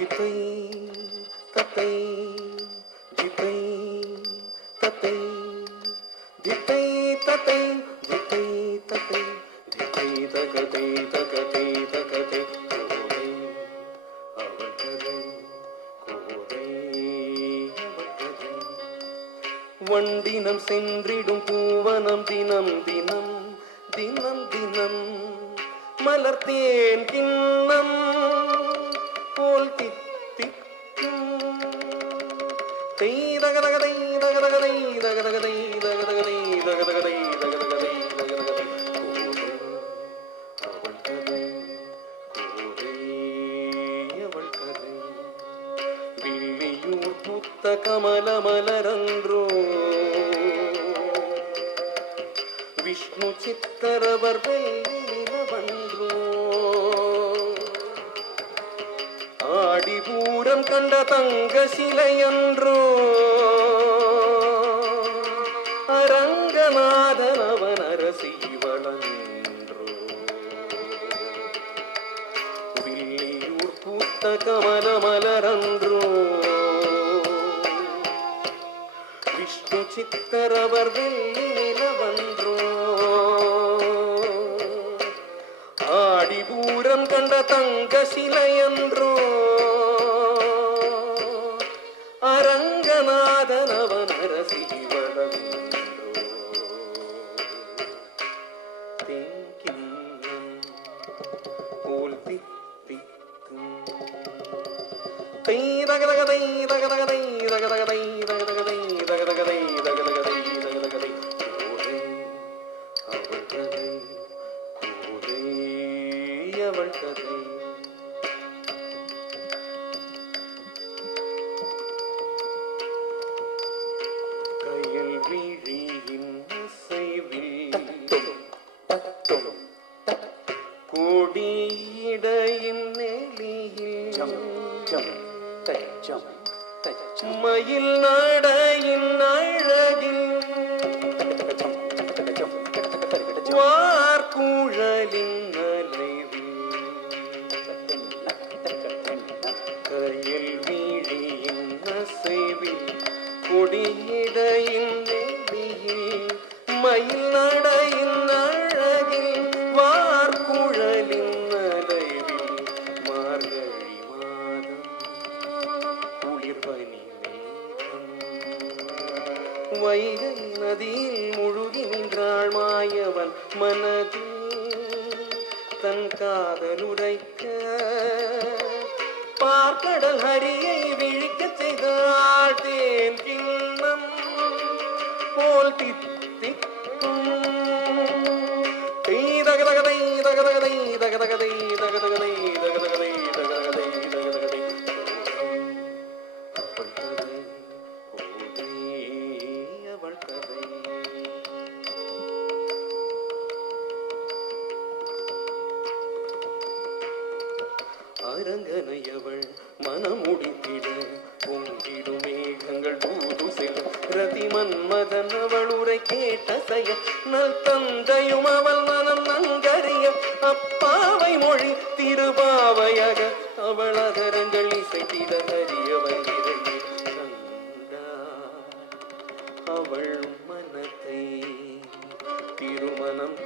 ஜித்தை தத்தை ஜித்தை தத்தை ஜித்தை தத்தை ஜித்தை தத்தை ஜித்தை தகதை தகதை தகதை கோதை அவள் கதை கோதை அவள் கதை வண்டினம் சென்றிடும் பூவனம் தினம் தினம் தினம் தினம் மலர்த்தேன் கிண்ணம் போல் தித்திக்கும் தகதகதை தகதகதை தகதகதை தகதகதை தகதகதை தகதகதை தகதகதை அவள் கதை கோதை அவள் கதை வில்லியூர் புத்த கமல மலரன்றோ விஷ்ணு சித்தரவர் வெல்லிரவன்றோ ஆடிபூரம் கண்ட தங்க சிலையன்றோ அரங்கநாதனவன் அரசி வளன்றோ வில்லியூர் பூத்த கமல மலரன்றோ விஷ்ணு சித்தரவர் வெல்லிரவன்றோ ஆடிபூரம் கண்ட தங்க சிலையன்றோ அரங்கநாதனவன் அரசி வளன்றோ தெங்கிண்ணம் போல் தித்திக்கும் தகதகதை தகதகதை தகதகதை தகதகதை தகதகதை தகதகதை தகதகதை கோதை அவள் கதை கோதை அவள் கதை கயல் விழியின் இசைவில் கோடியிடையின் நெளியில் மயில் நடையின் அழகில் வார்குழலின் நலைவில் கயல் விழியின் அசைவில் கொடியிடையின் நெளியில் மயில் நடையின் அழகில் வார்குழலின் நலைவில் மார்கழி மாதம் குளிர்பனி மேகம் வைகை நதியில் முழுகி நின்றாள் மாயவன் மனதில் தன் காதலுரைக்க பார்க்கடல் ஹரியை விழிக்கச் செய்தாள் தேன் கிண்ணம் போல் தித்திக்கும் தகதகதை தகதகதை தகதகதை தகதகதை தகதகதை தகதகதை தகதகதை அவள் கதை கோதை அவள் கதை அரங்கனையவள் மனமுடித்திட பொங்கிடும் மேகங்கள் தூது செல்லும் ரதி மன்மதன் அவள் உரை கேட்ட செய்ய நல் தந்தையும் அவள் மனம் நன்கறிய அப்பாவை மொழி திருபாவையாக அவள் அதரங்கள் இசைத்திட அறியவன் கண்டாள் அவள் மனத்தை திருமணம்